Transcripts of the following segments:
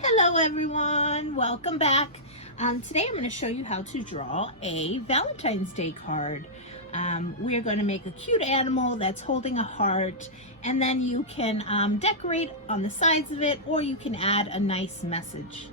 Hello everyone, welcome back. Today I'm going to show you how to draw a Valentine's Day card. We're going to make a cute animal that's holding a heart, and then you can decorate on the sides of it, or you can add a nice message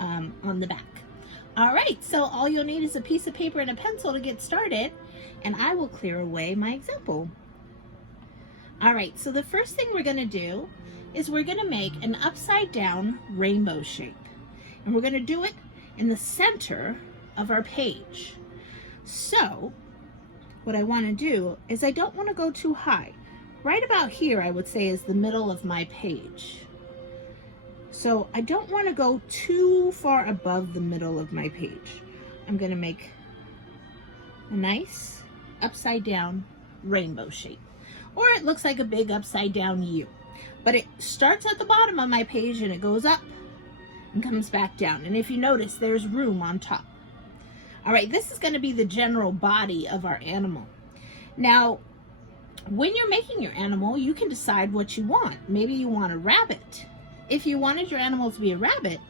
on the back. Alright, so all you'll need is a piece of paper and a pencil to get started, and I will clear away my example. Alright, so the first thing we're going to do is we're going to make an upside down rainbow shape, and we're going to do it in the center of our page. So what I want to do is I don't want to go too high. Right about here I would say is the middle of my page. So I don't want to go too far above the middle of my page. I'm going to make a nice upside down rainbow shape, or it looks like a big upside down U. But it starts at the bottom of my page and it goes up and comes back down. And if you notice, there's room on top. All right, this is going to be the general body of our animal. Now, when you're making your animal, you can decide what you want. Maybe you want a rabbit. If you wanted your animal to be a rabbit,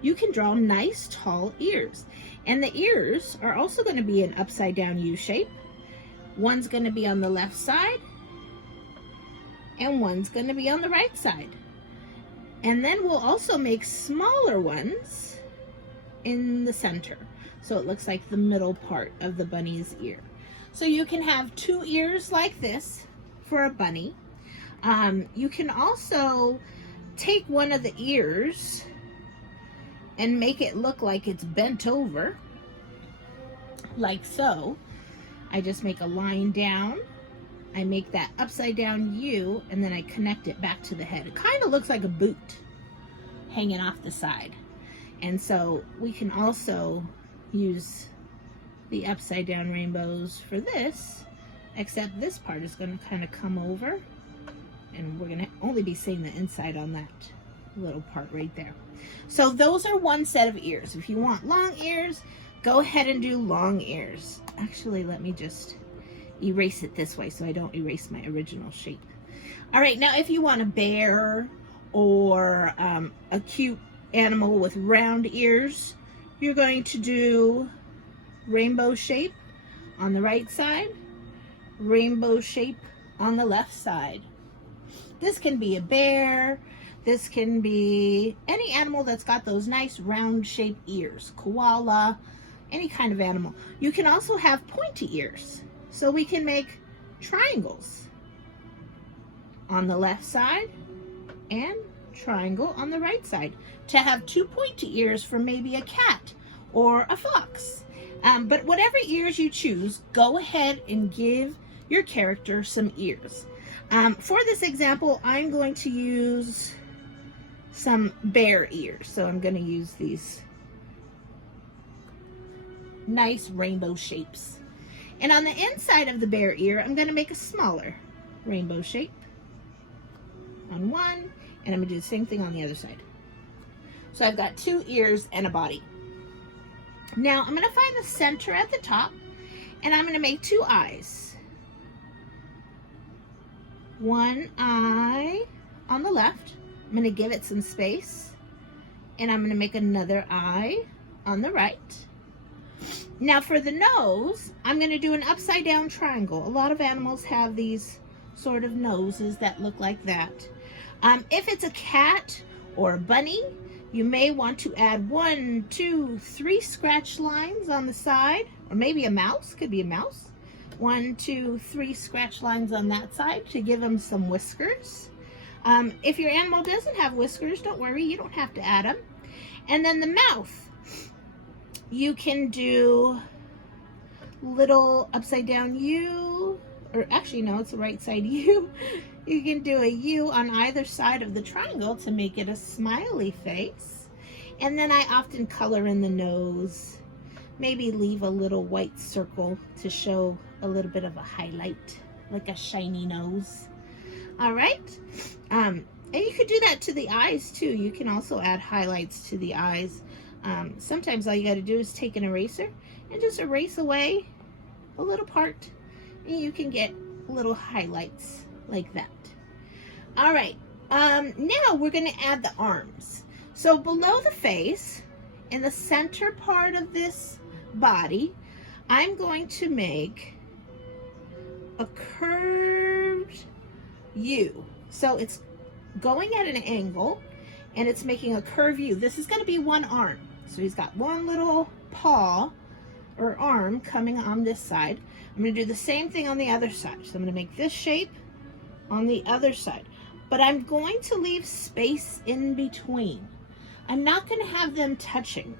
you can draw nice tall ears. And the ears are also going to be an upside down U shape. One's going to be on the left side, and one's going to be on the right side. And then we'll also make smaller ones in the center, so it looks like the middle part of the bunny's ear. So you can have two ears like this for a bunny. You can also take one of the ears and make it look like it's bent over, like so. I just make a line down, I make that upside down U, and then I connect it back to the head. It kind of looks like a boot hanging off the side. And so we can also use the upside down rainbows for this, except this part is going to kind of come over, and we're going to only be seeing the inside on that little part right there. So those are one set of ears. If you want long ears, go ahead and do long ears. Actually, let me just erase it this way so I don't erase my original shape. All right, now if you want a bear or a cute animal with round ears, you're going to do rainbow shape on the right side, rainbow shape on the left side. This can be a bear, this can be any animal that's got those nice round shaped ears, koala, any kind of animal. You can also have pointy ears. So we can make triangles on the left side and triangle on the right side to have two pointy ears for maybe a cat or a fox. But whatever ears you choose, go ahead and give your character some ears. For this example, I'm going to use some bear ears. So I'm going to use these nice rainbow shapes. And on the inside of the bear ear, I'm going to make a smaller rainbow shape on one, and I'm going to do the same thing on the other side. So I've got two ears and a body. Now I'm going to find the center at the top, and I'm going to make two eyes. One eye on the left. I'm going to give it some space, and I'm going to make another eye on the right. Now for the nose, I'm going to do an upside down triangle. A lot of animals have these sort of noses that look like that. If it's a cat or a bunny, you may want to add 1, 2, 3 scratch lines on the side, or maybe a mouse, could be a mouse. 1, 2, 3 scratch lines on that side to give them some whiskers. If your animal doesn't have whiskers, don't worry, you don't have to add them. And then the mouth. You can do little upside down U, or actually no, it's the right side U. You can do a U on either side of the triangle to make it a smiley face. And then I often color in the nose, maybe leave a little white circle to show a little bit of a highlight, like a shiny nose. All right, and you could do that to the eyes too. You can also add highlights to the eyes. Sometimes all you got to do is take an eraser and just erase away a little part, and you can get little highlights like that. All right, now we're going to add the arms. So below the face, in the center part of this body, I'm going to make a curved U. So it's going at an angle and it's making a curved U. This is going to be one arm. So he's got one little paw or arm coming on this side. I'm going to do the same thing on the other side. So I'm going to make this shape on the other side. But I'm going to leave space in between. I'm not going to have them touching.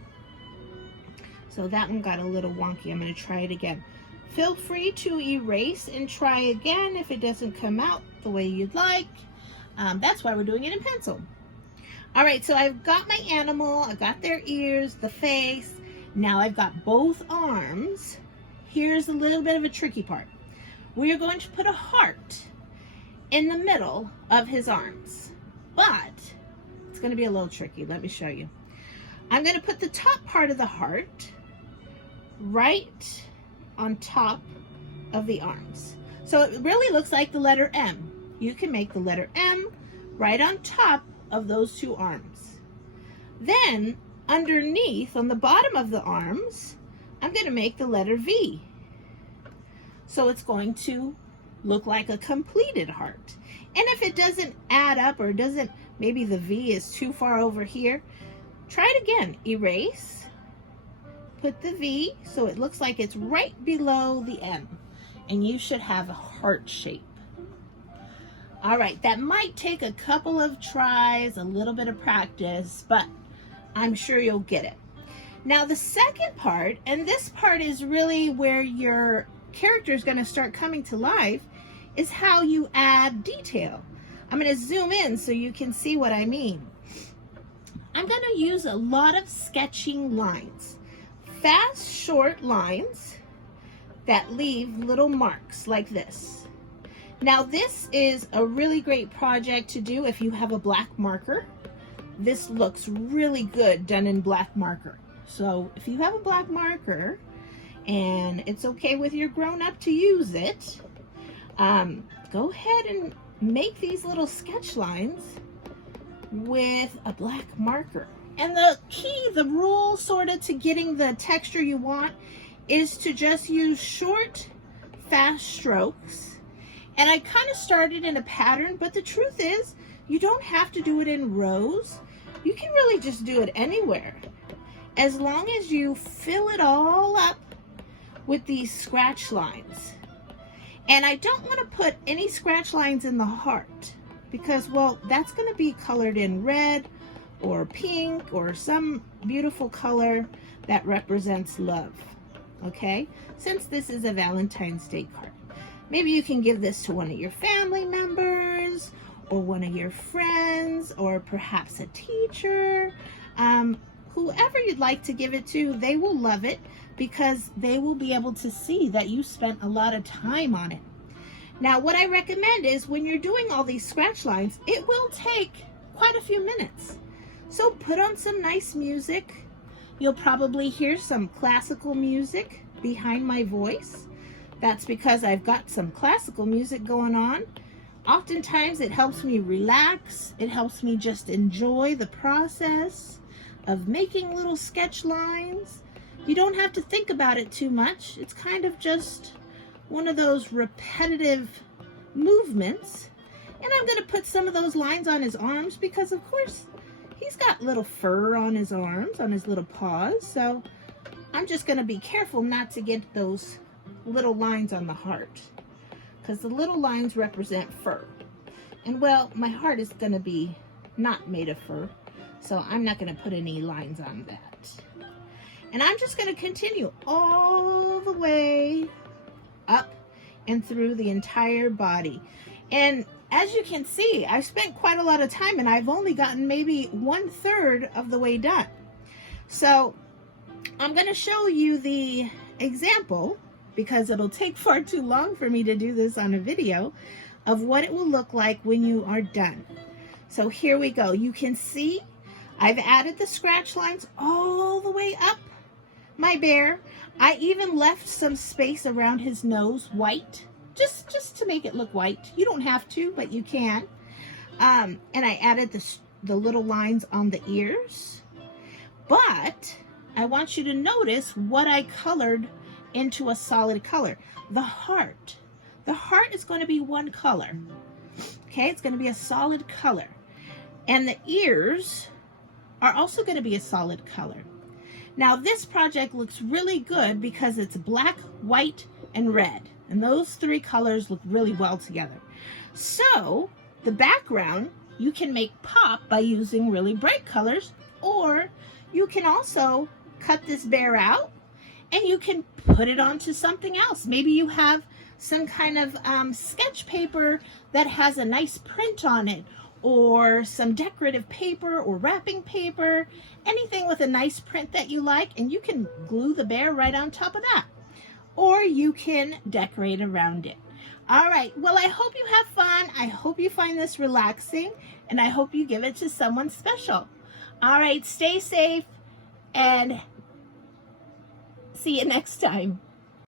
So that one got a little wonky. I'm going to try it again. Feel free to erase and try again if it doesn't come out the way you'd like. That's why we're doing it in pencil. All right, so I've got my animal, I got their ears, the face. Now I've got both arms. Here's a little bit of a tricky part. We are going to put a heart in the middle of his arms, but it's going to be a little tricky. Let me show you. I'm going to put the top part of the heart right on top of the arms. So it really looks like the letter M. You can make the letter M right on top of those two arms. Then underneath on the bottom of the arms, I'm going to make the letter V. So it's going to look like a completed heart. And if it doesn't add up or doesn't, maybe the V is too far over here, try it again. Erase, put the V so it looks like it's right below the M, and you should have a heart shape. All right, that might take a couple of tries, a little bit of practice, but I'm sure you'll get it. Now the second part, and this part is really where your character is going to start coming to life, is how you add detail. I'm going to zoom in so you can see what I mean. I'm going to use a lot of sketching lines. Fast, short lines that leave little marks like this. Now this is a really great project to do if you have a black marker. This looks really good done in black marker. So if you have a black marker and it's okay with your grown-up to use it, go ahead and make these little sketch lines with a black marker. And the key, the rule sort of to getting the texture you want is to just use short, fast strokes. And I kind of started in a pattern, but the truth is you don't have to do it in rows. You can really just do it anywhere, as long as you fill it all up with these scratch lines. And I don't want to put any scratch lines in the heart because, well, that's going to be colored in red or pink or some beautiful color that represents love, okay? Since this is a Valentine's Day card. Maybe you can give this to one of your family members or one of your friends or perhaps a teacher. Whoever you'd like to give it to, they will love it because they will be able to see that you spent a lot of time on it. Now, what I recommend is when you're doing all these scratch lines, it will take quite a few minutes. So put on some nice music. You'll probably hear some classical music behind my voice. That's because I've got some classical music going on. Oftentimes it helps me relax. It helps me just enjoy the process of making little sketch lines. You don't have to think about it too much. It's kind of just one of those repetitive movements. And I'm going to put some of those lines on his arms because, of course, he's got little fur on his arms, on his little paws. So I'm just going to be careful not to get those little lines on the heart, because the little lines represent fur. And well, my heart is going to be not made of fur, so I'm not going to put any lines on that. And I'm just going to continue all the way up and through the entire body. And as you can see, I've spent quite a lot of time and I've only gotten maybe 1/3 of the way done. So I'm going to show you the example, because it'll take far too long for me to do this on a video, of what it will look like when you are done. So here we go. You can see I've added the scratch lines all the way up my bear. I even left some space around his nose white, just to make it look white. You don't have to, but you can. And I added the little lines on the ears. But I want you to notice what I colored into a solid color. The heart. The heart is going to be one color. Okay, it's going to be a solid color. And the ears are also going to be a solid color. Now this project looks really good because it's black, white, and red. And those three colors look really well together. So the background you can make pop by using really bright colors, or you can also cut this bear out and you can put it onto something else. Maybe you have some kind of sketch paper that has a nice print on it, or some decorative paper or wrapping paper, anything with a nice print that you like, and you can glue the bear right on top of that. Or you can decorate around it. All right, well, I hope you have fun. I hope you find this relaxing, and I hope you give it to someone special. All right, stay safe, and see you next time.